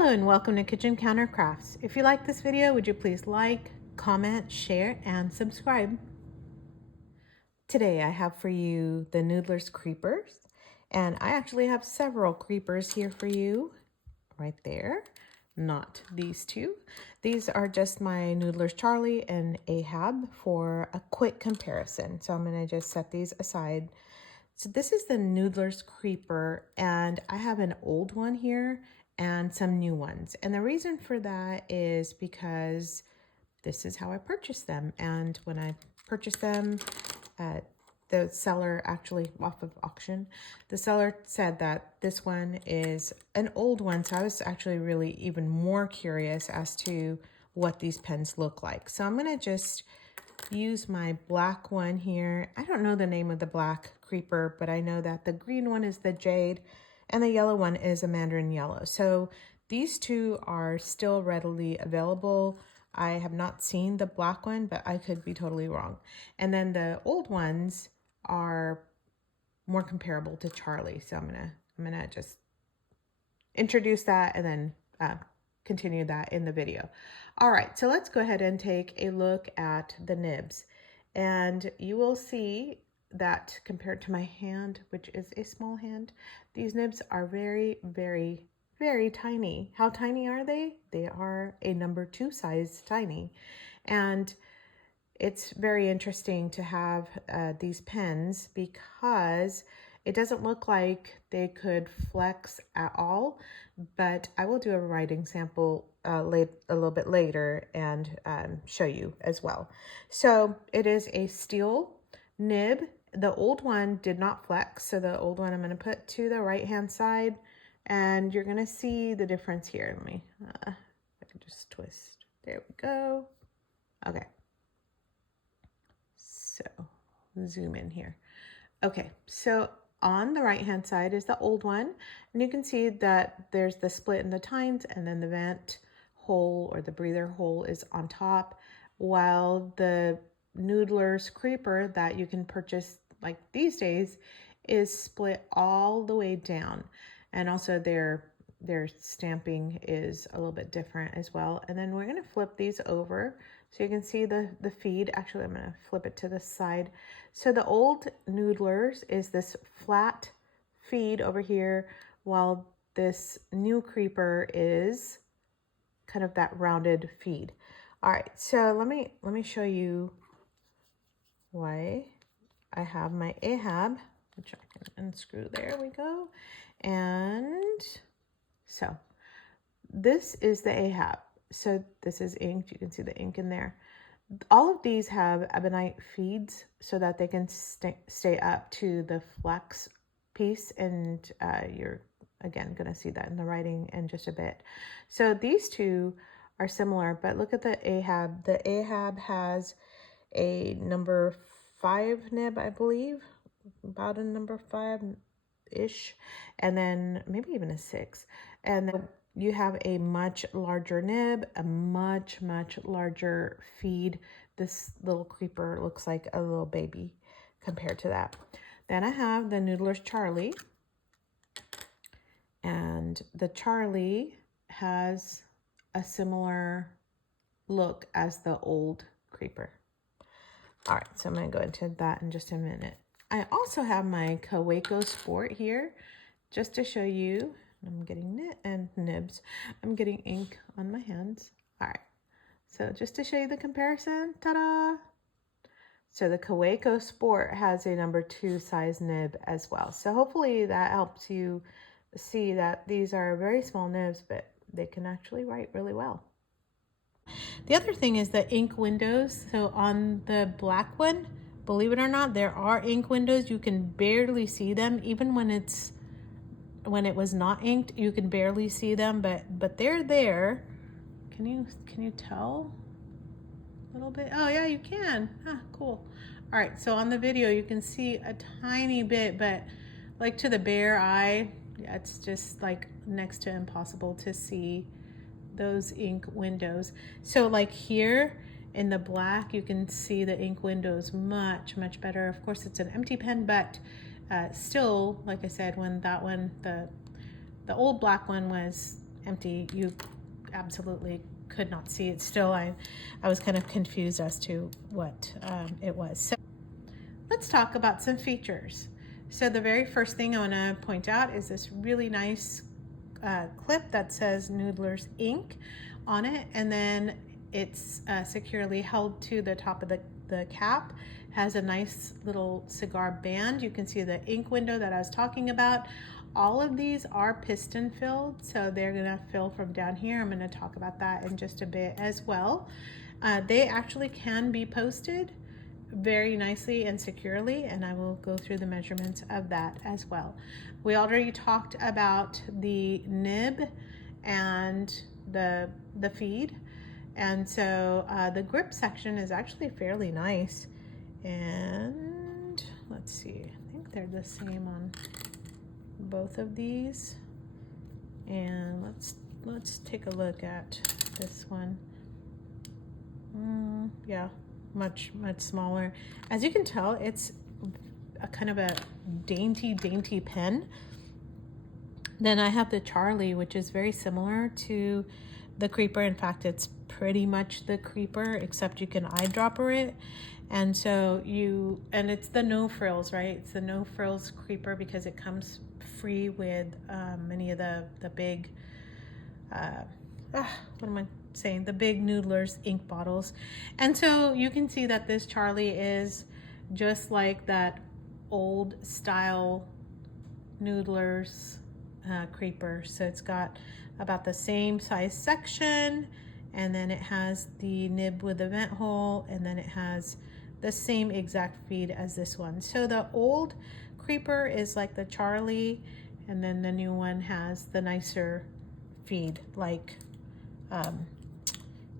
Hello and welcome to Kitchen Counter Crafts. If you like this video, would you please like, comment, share, and subscribe. Today I have for you the Noodler's Creepers, and I actually have several creepers here for you, right there. Not these two. These are just my Noodler's Charlie and Ahab for a quick comparison. So I'm going to just set these aside. So this is the Noodler's Creeper, and I have an old one here and some new ones. And the reason for that is because this is how I purchased them. And when I purchased them, the seller actually off of auction, the seller said that this one is an old one. So I was actually really even more curious as to what these pens look like. So I'm gonna just use my black one here. I don't know the name of the black creeper, but I know that the green one is the jade and the yellow one is a mandarin yellow. So these two are still readily available. I have not seen the black one, but I could be totally wrong. And then the old ones are more comparable to Charlie. So I'm gonna just introduce that and then continue that in the video. All right, so let's go ahead and take a look at the nibs. And you will see that compared to my hand, which is a small hand, these nibs are very, very, very tiny. How tiny are they? They are a number 2 size tiny. And it's very interesting to have these pens because it doesn't look like they could flex at all, but I will do a writing sample a little bit later and show you as well. So it is a steel nib. The old one did not flex, so the old one I'm going to put to the right hand side, and you're going to see the difference here. Let me I can just twist. There we go. Okay. So zoom in here. Okay, so on the right hand side is the old one, and you can see that there's the split in the tines, and then the vent hole or the breather hole is on top, while the Noodler's Creeper that you can purchase like these days is split all the way down, and also their stamping is a little bit different as well. And then we're going to flip these over so you can see the feed. Actually, I'm going to flip it to the side. So the old Noodler's is this flat feed over here, while this new Creeper is kind of that rounded feed. All right, so let me show you why I have my Ahab, which I can unscrew. There we go. And so this is the Ahab. So this is inked. You can see the ink in there. All of these have ebonite feeds so that they can stay up to the flex piece, and you're again going to see that in the writing in just a bit. So these two are similar, but look at the Ahab. The Ahab has a number 5 nib, I believe, about a number 5-ish, and then maybe even a 6. And then you have a much larger nib, a much larger feed. This little creeper looks like a little baby compared to that. Then I have the Noodler's Charlie, and the Charlie has a similar look as the old creeper. All right, so I'm going to go into that in just a minute. I also have my Kaweco Sport here just to show you. I'm getting nibs. I'm getting ink on my hands. All right, so just to show you the comparison, ta-da! So the Kaweco Sport has a number 2 size nib as well. So hopefully that helps you see that these are very small nibs, but they can actually write really well. The other thing is the ink windows. So on the black one, believe it or not, there are ink windows. You can barely see them, even when it was not inked, you can barely see them, but they're there. Can you tell a little bit? Oh yeah, you can. Ah, cool. All right, so on the video you can see a tiny bit, but like to the bare eye, yeah, it's just like next to impossible to see those ink windows. So like here in the black, you can see the ink windows much better. Of course, it's an empty pen, but still, like I said, when that one, the old black one was empty. You absolutely could not see it. Still, I was kind of confused as to what it was. So let's talk about some features. So the very first thing I want to point out is this really nice clip that says Noodler's Ink on it, and then it's securely held to the top of the cap. Has a nice little cigar band. You can see the ink window that I was talking about. All of these are piston filled, so they're gonna fill from down here. I'm gonna talk about that in just a bit as well. They actually can be posted very nicely and securely, and I will go through the measurements of that as well. We already talked about the nib and the feed, and so the grip section is actually fairly nice. And let's see, I think they're the same on both of these. And let's take a look at this one. Yeah, much smaller. As you can tell, it's a kind of a dainty pen. Then I have the Charlie, which is very similar to the Creeper. In fact, it's pretty much the Creeper, except you can eyedropper it. And so it's the no frills, right? It's the no frills Creeper because it comes free with many of the big, what am I saying? The big Noodler's ink bottles. And so you can see that this Charlie is just like that old style Noodler's Creeper. So it's got about the same size section, and then it has the nib with the vent hole, and then it has the same exact feed as this one. So the old Creeper is like the Charlie, and then the new one has the nicer feed like the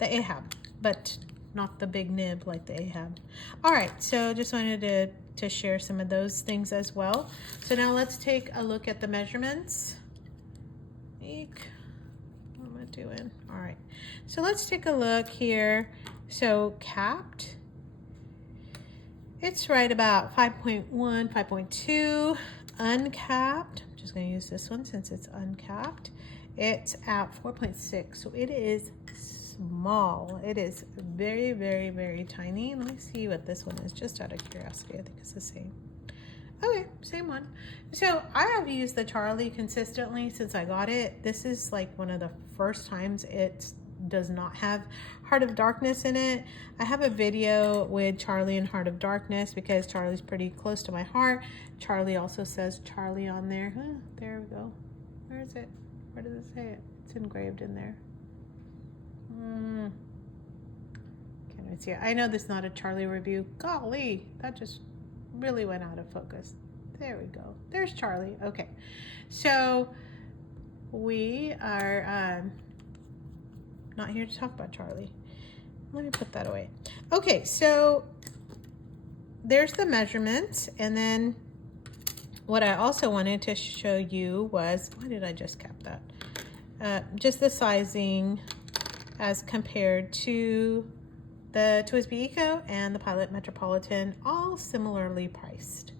Ahab, but not the big nib like the Ahab. All right, so just wanted to share some of those things as well. So now let's take a look at the measurements. Eek. What am I doing? All right, so let's take a look here. So capped, it's right about 5.1, 5.2. Uncapped, I'm just going to use this one since it's uncapped. It's at 4.6, so it is small. It is very tiny. Let me see what this one is, just out of curiosity. I think it's the same. Okay, same one. So I have used the Charlie consistently since I got it. This is like one of the first times it does not have Heart of Darkness in it. I have a video with Charlie and Heart of Darkness because Charlie's pretty close to my heart. Charlie also says Charlie on there. There we go. Where is it? Where does it say it? It's engraved in there. Can't I see it? I know this is not a Charlie review. Golly, that just really went out of focus. There we go. There's Charlie. Okay, so we are not here to talk about Charlie. Let me put that away. Okay, so there's the measurements, and then what I also wanted to show you was, why did I just cap that? Just the sizing as compared to the TWSBI Eco and the Pilot Metropolitan, all similarly priced.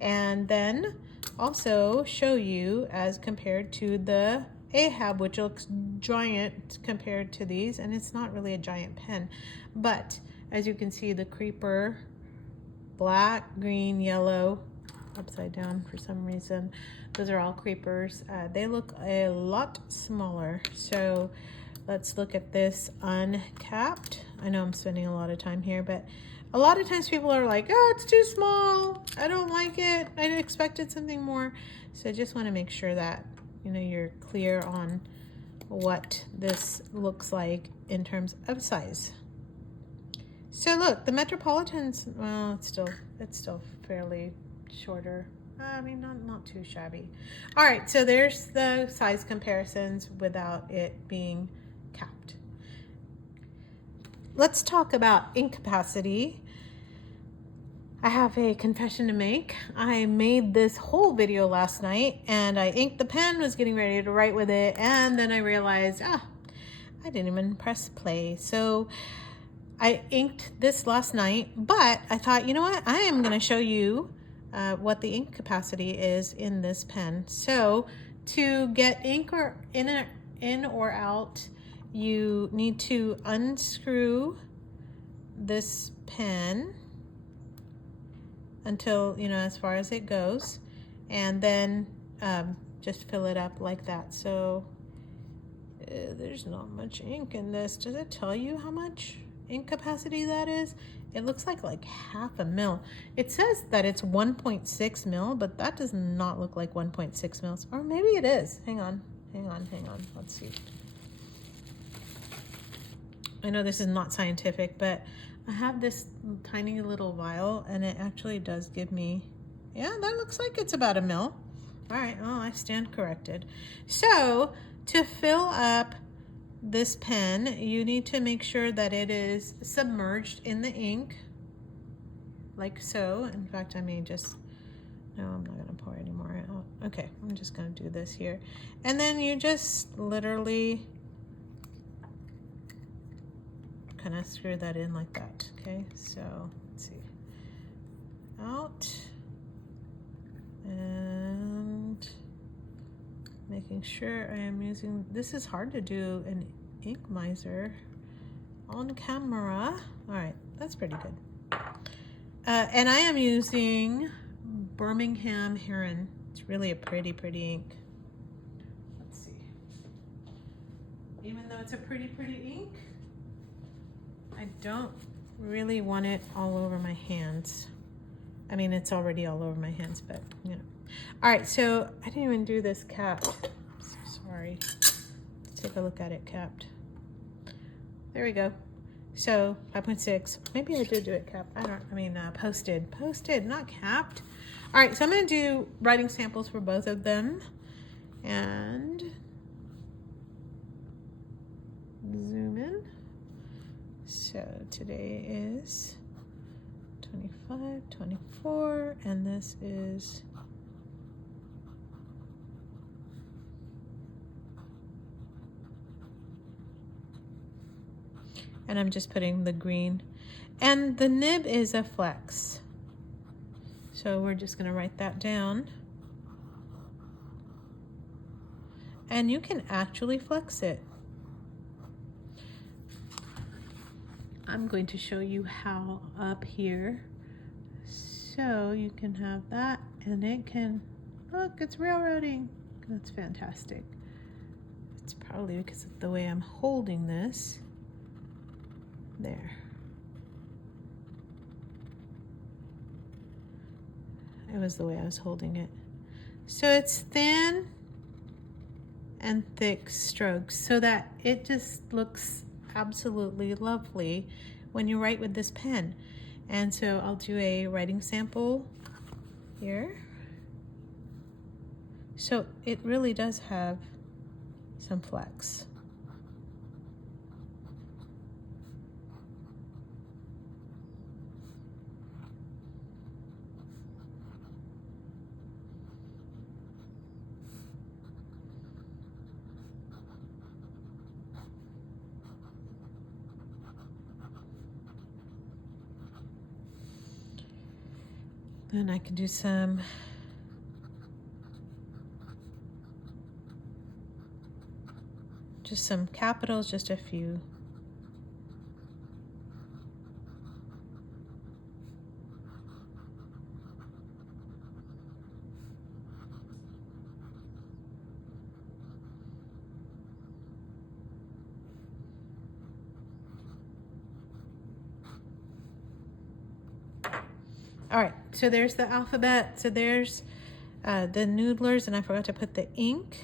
And then also show you as compared to the Ahab, which looks giant compared to these, and it's not really a giant pen. But as you can see, the Creeper, black, green, yellow, upside down for some reason. Those are all Creepers. They look a lot smaller. So let's look at this uncapped. I know I'm spending a lot of time here, but a lot of times people are like, oh, it's too small. I don't like it. I expected something more. So I just want to make sure that, you know, you're clear on what this looks like in terms of size. So look, the Metropolitan's, well, it's still fairly shorter. I mean, not too shabby. All right, so there's the size comparisons without it being capped. Let's talk about ink capacity. I have a confession to make. I made this whole video last night and I inked the pen, was getting ready to write with it, and then I realized, I didn't even press play. So I inked this last night, but I thought, you know what? I am gonna show you what the ink capacity is in this pen. So to get ink or in or out, you need to unscrew this pen until, you know, as far as it goes, and then just fill it up like that. So there's not much ink in this. Does it tell you how much ink capacity that is? It looks like half a mil. It says that it's 1.6 mil, but that does not look like 1.6 mils. Or maybe it is. Hang on. Let's see. I know this is not scientific, but I have this tiny little vial, and it actually does give me, yeah, that looks like it's about a mil. All right, oh, I stand corrected. So to fill up this pen, you need to make sure that it is submerged in the ink, like so. In fact, I may just, no, I'm not gonna pour any more out. Okay, I'm just gonna do this here. And then you just literally kind of screw that in like that, okay? So, let's see. Out. And making sure I am using, this is hard to do an ink miser on camera. All right, that's pretty good. And I am using Birmingham Heron. It's really a pretty ink. Let's see. Even though it's a pretty ink, I don't really want it all over my hands. I mean, it's already all over my hands, but you know. All right, so I didn't even do this capped. So sorry. Let's take a look at it capped. There we go. So 5.6. Maybe I did do it capped. Posted, not capped. All right, so I'm gonna do writing samples for both of them, and zoom in. So today is 25, 24, and this is and I'm just putting the green. And the nib is a Flex. So we're just gonna write that down. And you can actually flex it. I'm going to show you how up here. So you can have that, and it can, look, it's railroading. That's fantastic. It's probably because of the way I'm holding this. There. It was the way I was holding it. So it's thin and thick strokes so that it just looks absolutely lovely when you write with this pen. And so I'll do a writing sample here. So it really does have some flex. Then I can do some just some capitals, just a few. All right, so there's the alphabet. So there's the Noodlers, and I forgot to put the ink.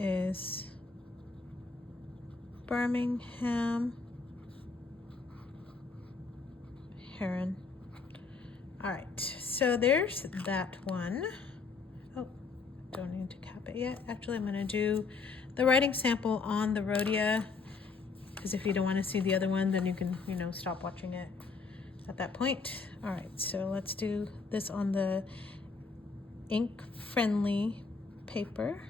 Is Birmingham Heron. All right, so there's that one. Oh, don't need to cap it yet. Actually, I'm gonna do the writing sample on the Rhodia, because if you don't want to see the other one, then you can, you know, stop watching it at that point. All right, so let's do this on the ink-friendly paper.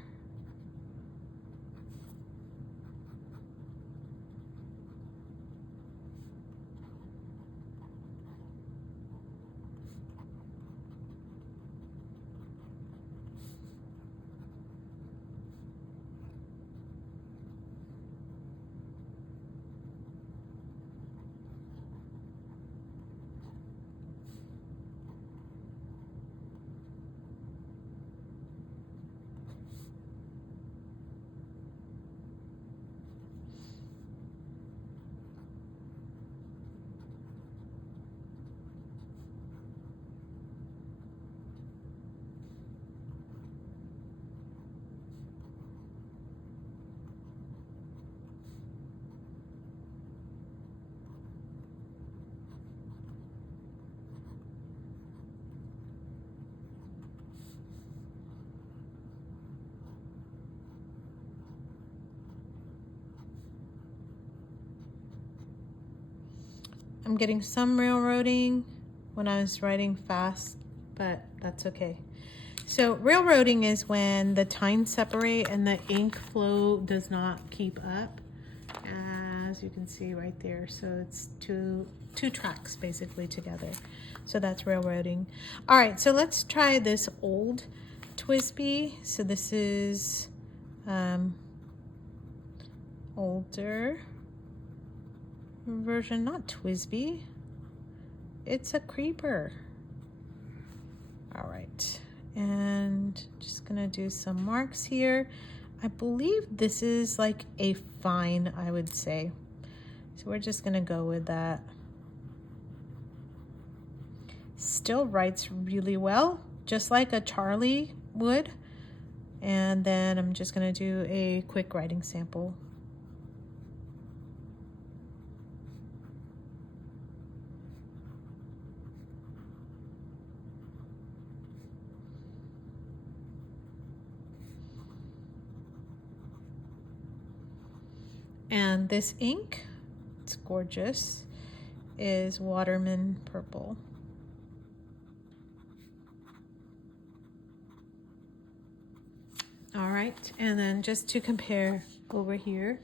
getting some railroading when I was writing fast, but that's okay. So railroading is when the tines separate and the ink flow does not keep up, as you can see right there. So it's two tracks basically together. So that's railroading. All right, so let's try this old Twisby. So this is older version, not Twisby. It's a Creeper. All right, and just gonna do some marks here. I believe this is like a fine, I would say. So we're just gonna go with that. Still writes really well, just like a Charlie would. And then I'm just gonna do a quick writing sample. And this ink, it's gorgeous, is Waterman Purple. All right, and then just to compare over here,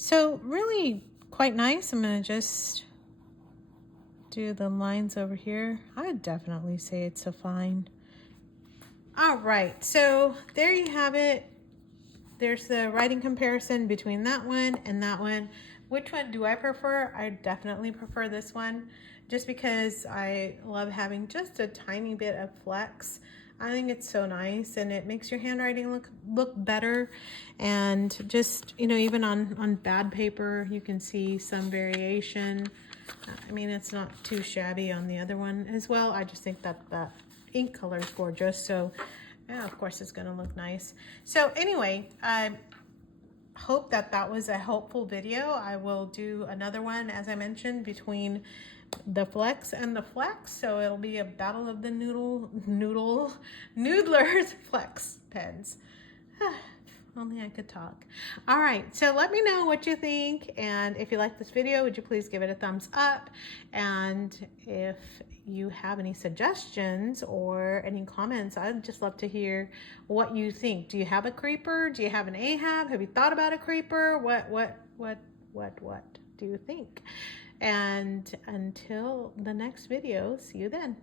so really quite nice. I'm gonna just do the lines over here. I would definitely say it's a fine. All right, so there you have it. There's the writing comparison between that one and that one. Which one do I prefer? I definitely prefer this one, just because I love having just a tiny bit of flex. I think it's so nice, and it makes your handwriting look better. And just, you know, even on bad paper, you can see some variation. I mean, it's not too shabby on the other one as well. I just think that that ink color is gorgeous. So yeah, of course it's gonna look nice. So anyway, I hope that that was a helpful video. I will do another one, as I mentioned, between the Flex and the Flex. So it'll be a battle of the Noodler's Flex pens. Only I could talk. All right, so let me know what you think, and if you like this video, would you please give it a thumbs up? And if you have any suggestions or any comments, I'd just love to hear what you think. Do you have a Creeper? Do you have an Ahab? Have you thought about a Creeper? What do you think? And until the next video, see you then.